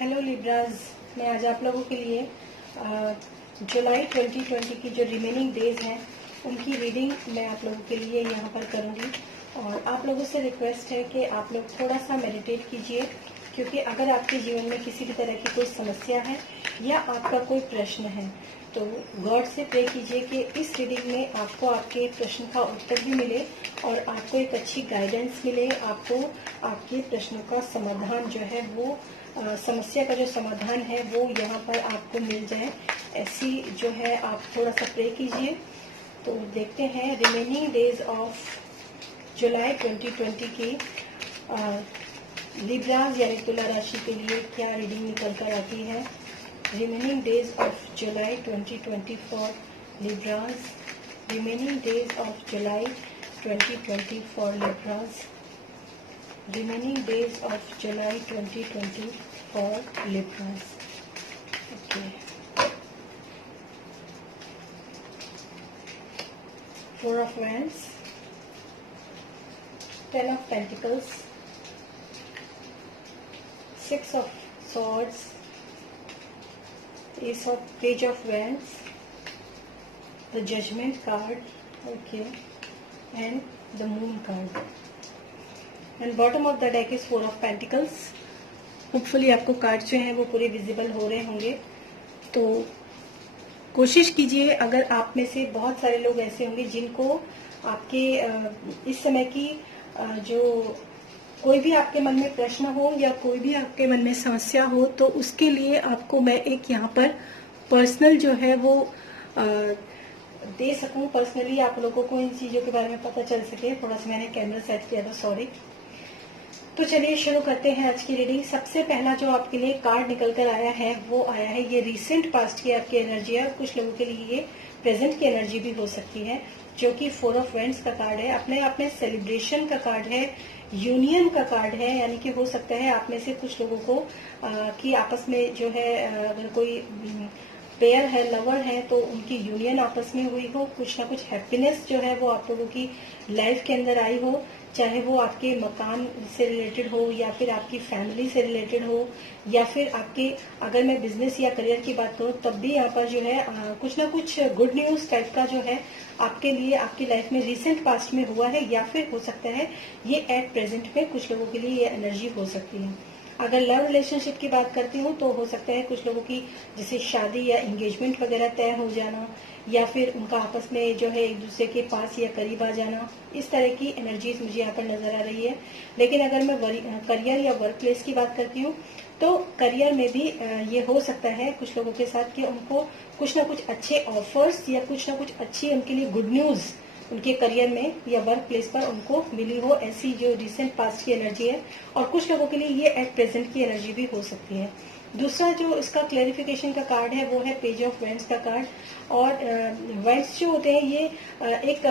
Hello लिब्राज, मैं आज आप लोगों के लिए जुलाई 2020 की जो रिमेनिंग डेज हैं उनकी रीडिंग मैं आप लोगों के लिए यहाँ पर करूँगी। और आप लोगों से रिक्वेस्ट है कि आप लोग थोड़ा सा मेडिटेट कीजिए, क्योंकि अगर आपके जीवन में किसी भी तरह की कोई समस्या है या आपका कोई प्रश्न है तो गॉड से प्रे कीजिए कि इस रीडिंग में आपको आपके प्रश्न का उत्तर भी मिले और आपको एक अच्छी गाइडेंस मिले, आपको आपके प्रश्नों का समाधान जो है वो समस्या का जो समाधान है वो यहाँ पर आपको मिल जाए। ऐसी जो है आप थोड़ा सा प्रे कीजिए। तो देखते हैं रिमेनिंग डेज ऑफ जुलाई 2020 की लिब्राज यानी तुला राशि के लिए क्या रीडिंग निकल कर आती है। Remaining days of July 2020 for लिब्राज, remaining days of July 2020 for लिब्राज, remaining days of July 2020 for Libras. Okay. Four of Wands, Ten of Pentacles, Six of Swords, Page of Wands, the Judgment card, okay, and the Moon card. And bottom of the deck is four of pentacles. Hopefully आपको card जो हैं वो पूरे visible हो रहे होंगे। तो कोशिश कीजिए, अगर आप में से बहुत सारे लोग ऐसे होंगे जिनको आपके इस समय की जो कोई भी आपके मन में प्रश्न हो या कोई भी आपके मन में समस्या हो, तो उसके लिए आपको मैं एक यहाँ पर पर्सनल जो है वो दे सकूं। पर्सनली आप लोगों को इन चीजों के बारे में पता चल सके। थोड़ा सा मैंने कैमरा सेट किया था, सॉरी। तो चलिए शुरू करते हैं आज की रीडिंग। सबसे पहला जो आपके लिए कार्ड निकल कर आया है वो आया है, ये रिसेंट पास्ट की आपकी एनर्जी है और कुछ लोगों के लिए ये प्रेजेंट की एनर्जी भी हो सकती है, जो कि फोर ऑफ वेंड्स का कार्ड है। अपने आप में सेलिब्रेशन का कार्ड है, यूनियन का कार्ड है, यानी कि हो सकता है आप में से कुछ लोगों को कि आपस में जो है अगर कोई पेयर है, लवर है, तो उनकी यूनियन आपस में हुई हो, कुछ ना कुछ हैप्पीनेस जो है वो आप लोगों की लाइफ के अंदर आई हो, चाहे वो आपके मकान से रिलेटेड हो या फिर आपकी फैमिली से रिलेटेड हो या फिर आपके, अगर मैं बिजनेस या करियर की बात करूं तब भी यहाँ पर जो है कुछ ना कुछ गुड न्यूज टाइप का जो है आपके लिए आपकी लाइफ में रिसेंट पास्ट में हुआ है, या फिर हो सकता है ये एट प्रेजेंट में कुछ लोगों के लिए ये एनर्जी हो सकती है। अगर लव रिलेशनशिप की बात करती हूँ तो हो सकता है कुछ लोगों की जैसे शादी या एंगेजमेंट वगैरह तय हो जाना, या फिर उनका आपस में जो है एक दूसरे के पास या करीब आ जाना, इस तरह की एनर्जीज मुझे यहाँ पर नजर आ रही है। लेकिन अगर मैं करियर या वर्क प्लेस की बात करती हूँ तो करियर में भी ये हो सकता है कुछ लोगों के साथ कि उनको कुछ ना कुछ अच्छे ऑफर्स या कुछ ना कुछ अच्छी उनके लिए गुड न्यूज उनके करियर में या वर्क प्लेस पर उनको मिली हो, ऐसी जो रिसेंट पास्ट की एनर्जी है। और कुछ लोगों के लिए ये एट प्रेजेंट की एनर्जी भी हो सकती है। दूसरा जो इसका क्लैरिफिकेशन का कार्ड है वो है पेज ऑफ वेंड्स का कार्ड। और वेंड्स जो होते हैं ये एक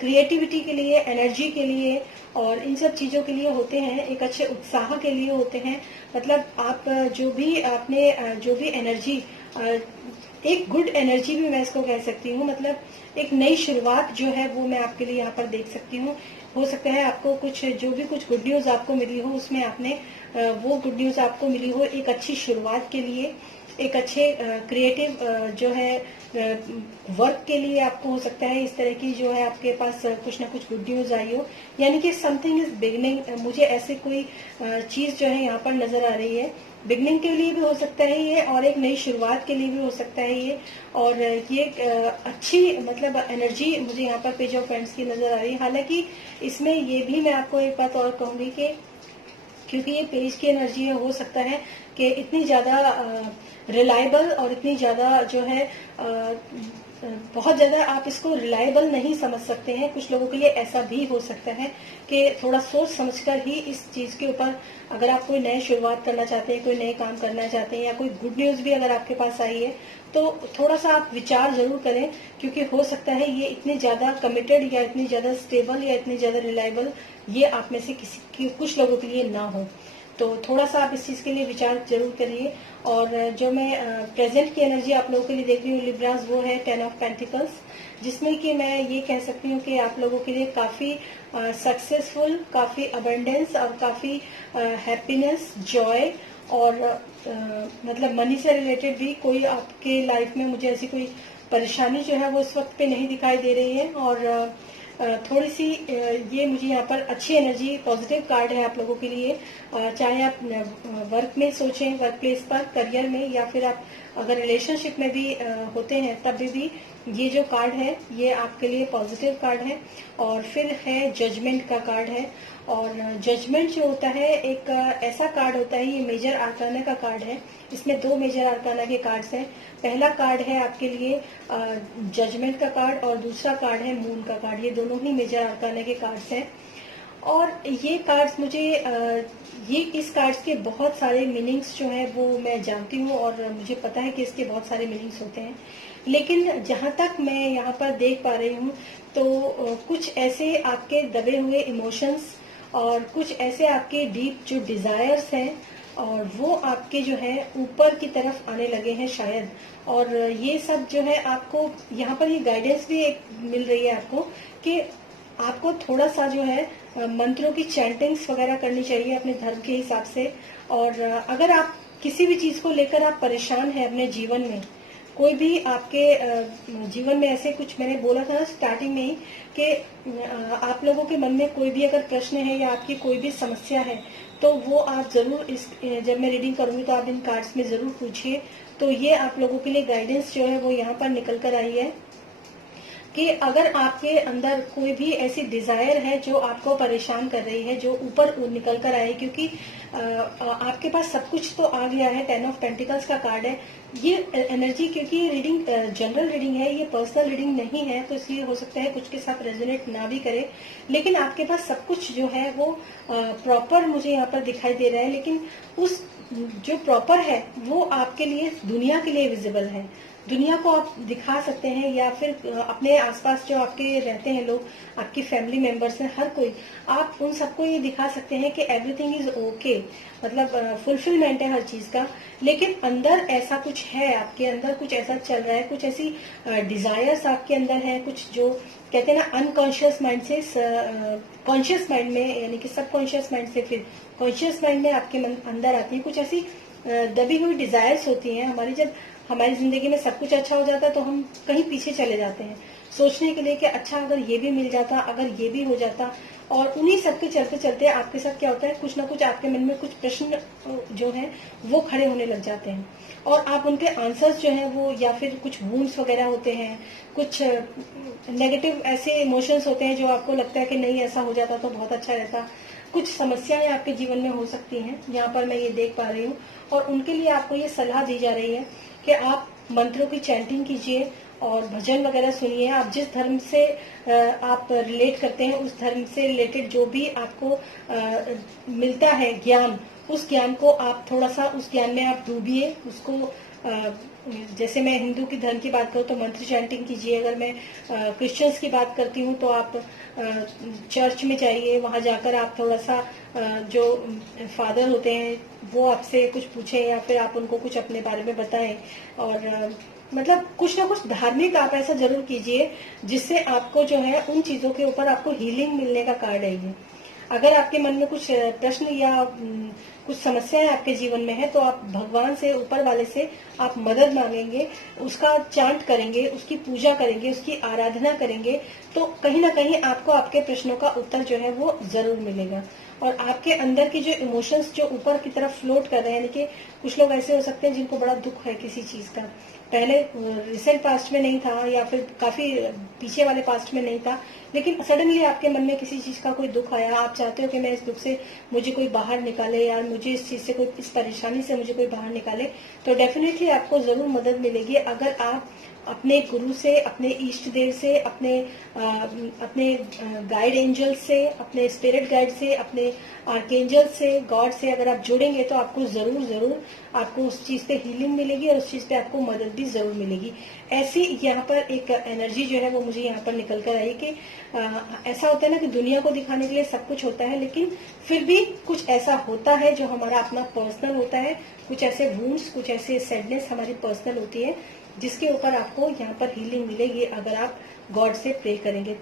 क्रिएटिविटी के लिए, एनर्जी के लिए और इन सब चीजों के लिए होते हैं, एक अच्छे उत्साह के लिए होते हैं। मतलब आप जो भी आपने जो भी एनर्जी, एक गुड एनर्जी भी मैं इसको कह सकती हूँ, मतलब एक नई शुरुआत जो है वो मैं आपके लिए यहाँ पर देख सकती हूँ। हो सकता है आपको कुछ जो भी कुछ गुड न्यूज आपको मिली हो उसमें आपने वो गुड न्यूज आपको मिली हो एक अच्छी शुरुआत के लिए, एक अच्छे क्रिएटिव जो है वर्क के लिए आपको हो सकता है इस तरह की जो है आपके पास कुछ ना कुछ गुड न्यूज आई हो, यानी कि समथिंग इज बिगनिंग। मुझे ऐसे कोई चीज जो है यहाँ पर नजर आ रही है। बिगनिंग के लिए भी हो सकता है ये और एक नई शुरुआत के लिए भी हो सकता है ये। और ये अच्छी मतलब एनर्जी मुझे यहाँ पर पेज ऑफ वेंड्स की नजर आ रही है। हालांकि इसमें ये भी मैं आपको एक बात और कहूंगी कि क्योंकि ये पेज की एनर्जी है, हो सकता है कि इतनी ज्यादा रिलायबल और इतनी ज्यादा जो है बहुत ज्यादा आप इसको रिलायबल नहीं समझ सकते हैं। कुछ लोगों के लिए ऐसा भी हो सकता है कि थोड़ा सोच समझकर ही इस चीज के ऊपर, अगर आप कोई नई शुरुआत करना चाहते हैं, कोई नए काम करना चाहते हैं या कोई गुड न्यूज भी अगर आपके पास आई है तो थोड़ा सा आप विचार जरूर करें, क्योंकि हो सकता है ये इतनी ज्यादा कमिटेड या इतनी ज्यादा स्टेबल या इतनी ज्यादा रिलायबल ये आप में से कुछ लोगों के लिए ना हो। तो थोड़ा सा आप इस चीज के लिए विचार जरूर करिए। और जो मैं प्रेजेंट की एनर्जी आप लोगों के लिए देख रही हूँ लिब्रास, वो है 10 ऑफ पेंटिकल्स, जिसमें कि मैं ये कह सकती हूँ कि आप लोगों के लिए काफी सक्सेसफुल, काफी अबंडेंस और काफी हैप्पीनेस, जॉय और मतलब मनी से रिलेटेड भी कोई आपके लाइफ में मुझे ऐसी कोई परेशानी जो है वो इस वक्त पे नहीं दिखाई दे रही है। और थोड़ी सी ये मुझे यहाँ पर अच्छी एनर्जी, पॉजिटिव कार्ड है आप लोगों के लिए। चाहे आप वर्क में सोचें, वर्क प्लेस पर, करियर में, या फिर आप अगर रिलेशनशिप में भी होते हैं तब भी ये जो कार्ड है ये आपके लिए पॉजिटिव कार्ड है। और फिर है जजमेंट का कार्ड है। और जजमेंट जो होता है एक ऐसा कार्ड होता है, ये मेजर आर्काना का कार्ड है। इसमें 2 मेजर आर्काना के कार्ड्स हैं। पहला कार्ड है आपके लिए जजमेंट का कार्ड और दूसरा कार्ड है मून का कार्ड। ये दोनों ही मेजर आर्काना के कार्ड्स हैं। और ये कार्ड्स मुझे ये इस कार्ड्स के बहुत सारे मीनिंग्स जो है वो मैं जानती हूँ और मुझे पता है कि इसके बहुत सारे मीनिंग्स होते हैं। लेकिन जहाँ तक मैं यहाँ पर देख पा रही हूँ तो कुछ ऐसे आपके दबे हुए इमोशंस और कुछ ऐसे आपके डीप जो डिजायर्स हैं और वो आपके जो है ऊपर की तरफ आने लगे हैं शायद। और ये सब जो है आपको यहाँ पर ये गाइडेंस भी एक मिल रही है आपको कि आपको थोड़ा सा जो है मंत्रों की चैंटिंग्स वगैरह करनी चाहिए अपने धर्म के हिसाब से। और अगर आप किसी भी चीज को लेकर आप परेशान हैं अपने जीवन में, कोई भी आपके जीवन में ऐसे कुछ, मैंने बोला था स्टार्टिंग में ही कि आप लोगों के मन में कोई भी अगर प्रश्न है या आपकी कोई भी समस्या है तो वो आप जरूर जब मैं रीडिंग करूंगी तो आप इन कार्ड्स में जरूर पूछिए। तो ये आप लोगों के लिए गाइडेंस जो है वो यहाँ पर निकल कर आई है कि अगर आपके अंदर कोई भी ऐसी डिजायर है जो आपको परेशान कर रही है, जो ऊपर निकल कर आए, क्योंकि आपके पास सब कुछ तो आ गया है। 10 ऑफ पेंटिकल्स का कार्ड है ये एनर्जी, क्योंकि ये रीडिंग जनरल रीडिंग है, ये पर्सनल रीडिंग नहीं है, तो इसलिए हो सकता है कुछ के साथ रेजोनेट ना भी करे। लेकिन आपके पास सब कुछ जो है वो प्रॉपर मुझे यहाँ पर दिखाई दे रहा है। लेकिन उस जो प्रॉपर है वो आपके लिए, दुनिया के लिए विजिबल है। दुनिया को आप दिखा सकते हैं या फिर अपने आसपास जो आपके रहते हैं लोग, आपकी फैमिली मेंबर्स हैं, हर कोई, आप उन सबको ये दिखा सकते हैं कि एवरीथिंग इज ओके, मतलब फुलफिलमेंट है हर चीज का। लेकिन अंदर ऐसा कुछ है, आपके अंदर कुछ ऐसा चल रहा है, कुछ ऐसी डिजायर्स आपके अंदर है, कुछ जो कहते हैं ना अनकॉन्शियस माइंड से कॉन्शियस माइंड में, यानी कि सबकॉन्शियस माइंड से फिर कॉन्शियस माइंड में आपके अंदर आती है। कुछ ऐसी दबी हुई डिजायर्स होती हैं हमारी। जब हमारी जिंदगी में सब कुछ अच्छा हो जाता है तो हम कहीं पीछे चले जाते हैं सोचने के लिए कि अच्छा अगर ये भी मिल जाता, अगर ये भी हो जाता। और उन्हीं सब के चलते चलते आपके साथ क्या होता है, कुछ ना कुछ आपके मन में कुछ प्रश्न जो हैं वो खड़े होने लग जाते हैं और आप उनके आंसर्स जो हैं वो, या फिर कुछ वूंड्स वगैरह होते हैं, कुछ नेगेटिव ऐसे इमोशंस होते हैं जो आपको लगता है कि नहीं ऐसा हो जाता तो बहुत अच्छा रहता। कुछ समस्याएं आपके जीवन में हो सकती हैं, यहाँ पर मैं ये देख पा रही हूँ। और उनके लिए आपको ये सलाह दी जा रही है कि आप मंत्रों की चैंटिंग कीजिए और भजन वगैरह सुनिए। आप जिस धर्म से आप रिलेट करते हैं उस धर्म से रिलेटेड जो भी आपको मिलता है ज्ञान, उस ज्ञान को आप थोड़ा सा, उस ज्ञान में आप डूबिए उसको। जैसे मैं हिंदू की धर्म की बात करूँ तो मंत्र चैंटिंग कीजिए। अगर मैं क्रिश्चियंस की बात करती हूँ तो आप चर्च में जाइए, वहां जाकर आप थोड़ा सा जो फादर होते हैं वो आपसे कुछ पूछें या फिर आप उनको कुछ अपने बारे में बताएं। और मतलब कुछ ना कुछ धार्मिक आप ऐसा जरूर कीजिए जिससे आपको जो है उन चीजों के ऊपर आपको हीलिंग मिलने का कार्ड है ये। अगर आपके मन में कुछ प्रश्न या कुछ समस्याएं आपके जीवन में है तो आप भगवान से, ऊपर वाले से आप मदद मांगेंगे, उसका चांट करेंगे, उसकी पूजा करेंगे, उसकी आराधना करेंगे, तो कहीं ना कहीं आपको आपके प्रश्नों का उत्तर जो है वो जरूर मिलेगा। और आपके अंदर की जो इमोशंस जो ऊपर की तरफ फ्लोट कर रहे हैं, यानी कि कुछ लोग ऐसे हो सकते हैं जिनको बड़ा दुख है किसी चीज का, पहले रिसेंट पास्ट में नहीं था या फिर काफी पीछे वाले पास्ट में नहीं था, लेकिन सडनली आपके मन में किसी चीज का कोई दुख आया, आप चाहते हो कि मैं इस दुख से मुझे कोई बाहर निकाले या मुझे इस चीज से कोई, इस परेशानी से मुझे कोई बाहर निकाले, तो डेफिनेटली आपको जरूर मदद मिलेगी अगर आप अपने गुरु से, अपने इष्ट देव से, अपने गाइड एंजल से, अपने स्पिरिट गाइड से, अपने आर्केंजल से, गॉड से अगर आप जुड़ेंगे तो आपको जरूर जरूर आपको उस चीज पे हीलिंग मिलेगी और उस चीज पे आपको मदद भी जरूर मिलेगी। ऐसी यहाँ पर एक एनर्जी जो है वो मुझे यहाँ पर निकल कर आई कि ऐसा होता है ना कि दुनिया को दिखाने के लिए सब कुछ होता है, लेकिन फिर भी कुछ ऐसा होता है जो हमारा अपना पर्सनल होता है। कुछ ऐसे वूंड्स, कुछ ऐसे सैडनेस हमारी पर्सनल होती है जिसके ऊपर आपको यहाँ पर हीलिंग मिलेगी अगर आप गॉड से प्रे करेंगे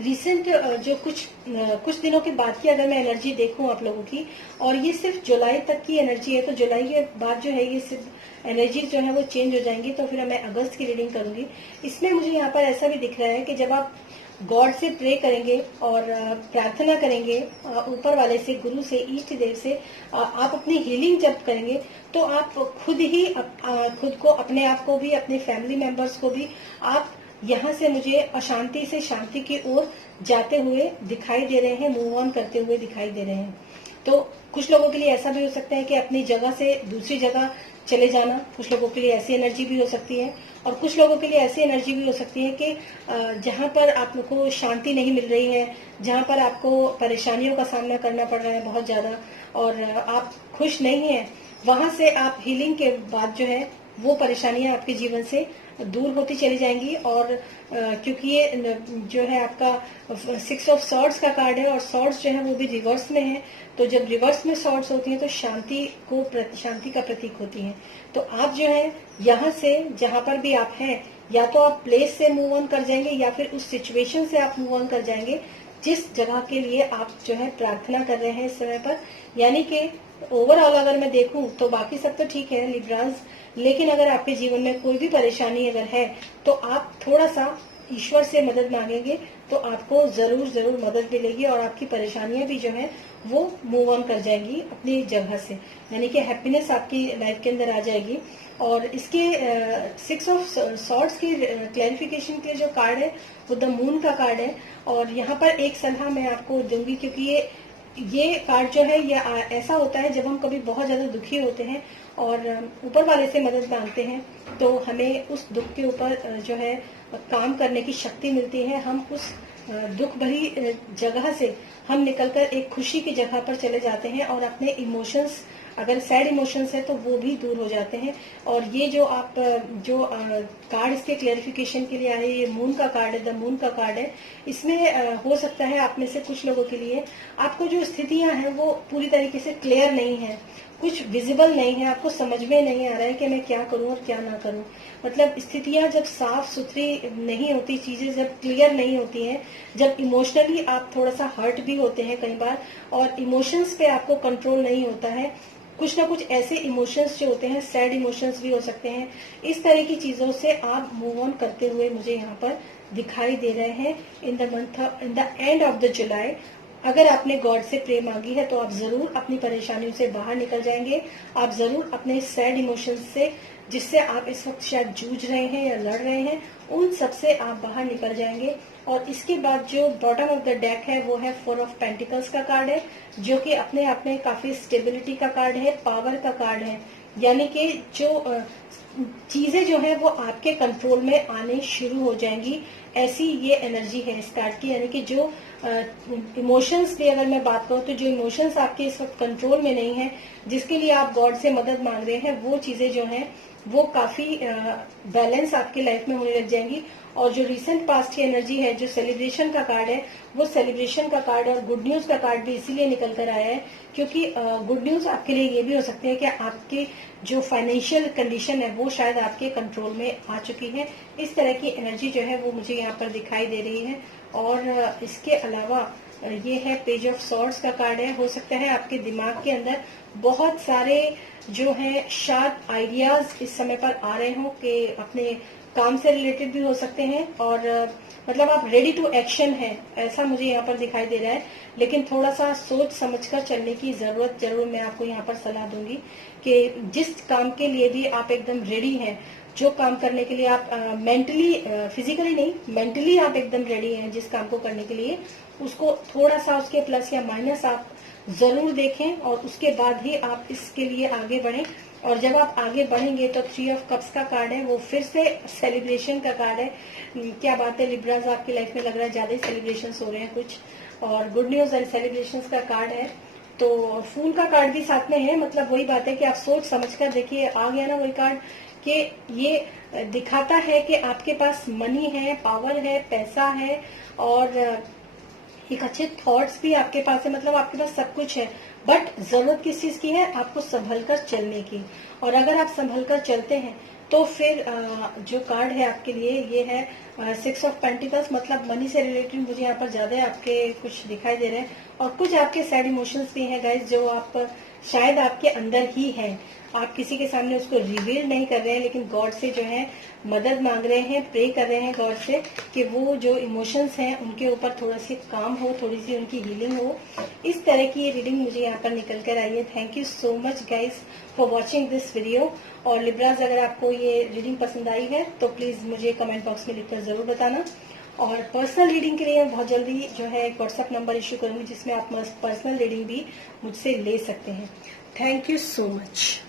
रिसेंट जो कुछ दिनों के बाद की अगर मैं एनर्जी देखूं आप लोगों की, और ये सिर्फ जुलाई तक की एनर्जी है, तो जुलाई के बाद जो है ये सिर्फ एनर्जी जो है वो चेंज हो जाएंगी, तो फिर मैं अगस्त की रीडिंग करूंगी। इसमें मुझे यहाँ पर ऐसा भी दिख रहा है कि जब आप गॉड से प्रे करेंगे और प्रार्थना करेंगे ऊपर वाले से, गुरु से, इष्ट देव से, आप अपनी हीलिंग जब करेंगे तो आप खुद ही खुद को, अपने आप को भी, अपने फैमिली मेंबर्स को भी आप यहाँ से मुझे अशांति से शांति की ओर जाते हुए दिखाई दे रहे हैं, मूव ऑन करते हुए दिखाई दे रहे हैं। तो कुछ लोगों के लिए ऐसा भी हो सकता है कि अपनी जगह से दूसरी जगह चले जाना, कुछ लोगों के लिए ऐसी एनर्जी भी हो सकती है, और कुछ लोगों के लिए ऐसी एनर्जी भी हो सकती है कि जहां पर आप लोग को शांति नहीं मिल रही है, जहां पर आपको परेशानियों का सामना करना पड़ रहा है बहुत ज्यादा, और आप खुश नहीं है, वहां से आप हीलिंग के बाद जो है वो परेशानियां आपके जीवन से दूर होती चली जाएंगी। और क्योंकि ये जो है आपका 6 ऑफ सॉर्ड्स का कार्ड है, और सॉर्ड्स जो है वो भी रिवर्स में है, तो जब रिवर्स में सॉर्ड्स होती हैं तो शांति का प्रतीक होती हैं। तो आप जो है यहाँ से जहां पर भी आप हैं, या तो आप प्लेस से मूव ऑन कर जाएंगे, या फिर उस सिचुएशन से आप मूव ऑन कर जाएंगे जिस जगह के लिए आप जो है प्रार्थना कर रहे हैं इस समय पर। यानी कि ओवरऑल अगर मैं देखूं तो बाकी सब तो ठीक है लिब्राज, लेकिन अगर आपके जीवन में कोई भी परेशानी अगर है तो आप थोड़ा सा ईश्वर से मदद मांगेंगे तो आपको जरूर मदद मिलेगी, और आपकी परेशानियां भी जो है वो मूव ऑन कर जाएंगी अपनी जगह से, यानी कि हैप्पीनेस आपकी लाइफ के अंदर आ जाएगी। और इसके 6 ऑफ सॉर्ड्स की क्लैरिफिकेशन के लिए जो कार्ड है वो द मून का कार्ड है। और यहाँ पर एक सलाह मैं आपको दूंगी, क्योंकि ये कार्ड जो है ये ऐसा होता है जब हम कभी बहुत ज्यादा दुखी होते हैं और ऊपर वाले से मदद मांगते हैं, तो हमें उस दुख के ऊपर जो है काम करने की शक्ति मिलती है। हम उस दुख भरी जगह से हम निकलकर एक खुशी की जगह पर चले जाते हैं, और अपने इमोशंस, अगर सैड इमोशंस है तो वो भी दूर हो जाते हैं। और ये जो आप कार्ड इसके क्लैरिफिकेशन के लिए आए, ये मून का कार्ड है, द मून का कार्ड है। इसमें हो सकता है आप में से कुछ लोगों के लिए आपको जो स्थितियां हैं वो पूरी तरीके से क्लियर नहीं है, कुछ विजिबल नहीं है, आपको समझ में नहीं आ रहा है कि मैं क्या करूं और क्या ना करूं। मतलब स्थितियां जब साफ सुथरी नहीं होती, चीजें जब क्लियर नहीं होती हैं, जब इमोशनली आप थोड़ा सा हर्ट भी होते हैं कई बार, और इमोशंस पे आपको कंट्रोल नहीं होता है, कुछ ना कुछ ऐसे इमोशंस जो होते हैं, सैड इमोशंस भी हो सकते हैं, इस तरह की चीजों से आप मूव ऑन करते हुए मुझे यहाँ पर दिखाई दे रहे हैं in the end of the जुलाई। अगर आपने गॉड से प्रे मांगी है तो आप जरूर अपनी परेशानियों से बाहर निकल जाएंगे, आप जरूर अपने सैड इमोशंस से, जिससे आप इस वक्त शायद जूझ रहे हैं या लड़ रहे हैं, उन सब से आप बाहर निकल जाएंगे। और इसके बाद जो बॉटम ऑफ द डेक है वो है 4 ऑफ पेंटिकल्स का कार्ड है, जो कि अपने आप में काफी स्टेबिलिटी का कार्ड है, पावर का कार्ड है, यानी कि जो चीजें जो है वो आपके कंट्रोल में आने शुरू हो जाएंगी, ऐसी ये एनर्जी है इस कार्ड की। यानी कि जो इमोशंस की अगर मैं बात करूं तो जो इमोशंस आपके इस वक्त कंट्रोल में नहीं है, जिसके लिए आप गॉड से मदद मांग रहे हैं, वो चीजें जो हैं वो काफी बैलेंस आपकी लाइफ में होने लग जाएंगी। और जो रिसेंट पास्ट की एनर्जी है, जो सेलिब्रेशन का कार्ड है, वो सेलिब्रेशन का कार्ड और गुड न्यूज का कार्ड भी इसीलिए निकल कर आया है, क्योंकि गुड न्यूज आपके लिए ये भी हो सकती है कि आपकी जो फाइनेंशियल कंडीशन है वो शायद आपके कंट्रोल में आ चुकी है। इस तरह की एनर्जी जो है वो मुझे यहाँ पर दिखाई दे रही है। और इसके अलावा ये है पेज ऑफ सॉर्ड्स का कार्ड है। हो सकता है आपके दिमाग के अंदर बहुत सारे जो है शार्प आइडियाज इस समय पर आ रहे हो, कि अपने काम से रिलेटेड भी हो सकते हैं, और मतलब आप रेडी टू एक्शन है, ऐसा मुझे यहाँ पर दिखाई दे रहा है। लेकिन थोड़ा सा सोच समझकर चलने की जरूरत जरूर मैं आपको यहाँ पर सलाह दूंगी, कि जिस काम के लिए भी आप एकदम रेडी हैं, जो काम करने के लिए आप मेंटली, फिजिकली नहीं, मेंटली आप एकदम रेडी हैं जिस काम को करने के लिए, उसको थोड़ा सा उसके प्लस या माइनस आप जरूर देखें, और उसके बाद ही आप इसके लिए आगे बढ़ें। और जब आप आगे बढ़ेंगे तो 3 ऑफ कप्स का कार्ड है, वो फिर से सेलिब्रेशन का कार्ड है। क्या बात है लिब्राज, आपकी लाइफ में लग रहा है ज्यादा ही सेलिब्रेशन हो रहे हैं कुछ, और गुड न्यूज एंड सेलिब्रेशन का कार्ड है। तो फूल का कार्ड भी साथ में है, मतलब वही बात है कि आप सोच समझकर देखिए, आ गया ना वही कार्ड, कि ये दिखाता है कि आपके पास मनी है, पावर है, पैसा है, और एक अच्छे थॉट्स भी आपके पास है, मतलब आपके पास सब कुछ है, बट जरूरत किस चीज की है? आपको संभल कर चलने की। और अगर आप संभल कर चलते हैं तो फिर जो कार्ड है आपके लिए ये है 6 ऑफ पेंटिकल्स, मतलब मनी से रिलेटेड मुझे यहाँ पर ज्यादा आपके कुछ दिखाई दे रहे हैं। और कुछ आपके सैड इमोशंस भी हैं गाइस, जो आप शायद आपके अंदर ही हैं, आप किसी के सामने उसको रिवील नहीं कर रहे हैं, लेकिन गॉड से जो है मदद मांग रहे हैं, प्रे कर रहे हैं गॉड से कि वो जो इमोशंस हैं उनके ऊपर थोड़ा सी काम हो, थोड़ी सी उनकी हीलिंग हो। इस तरह की ये रीडिंग मुझे यहाँ पर निकल कर आई है। Thank you so much guys for watching this video. और लिब्राज, अगर आपको ये रीडिंग पसंद आई है तो प्लीज मुझे कमेंट बॉक्स में लिखकर जरूर बताना। और पर्सनल रीडिंग के लिए मैं बहुत जल्दी जो है एक व्हाट्सएप नंबर इश्यू करूंगी, जिसमें आप पर्सनल रीडिंग भी मुझसे ले सकते हैं। Thank you so much.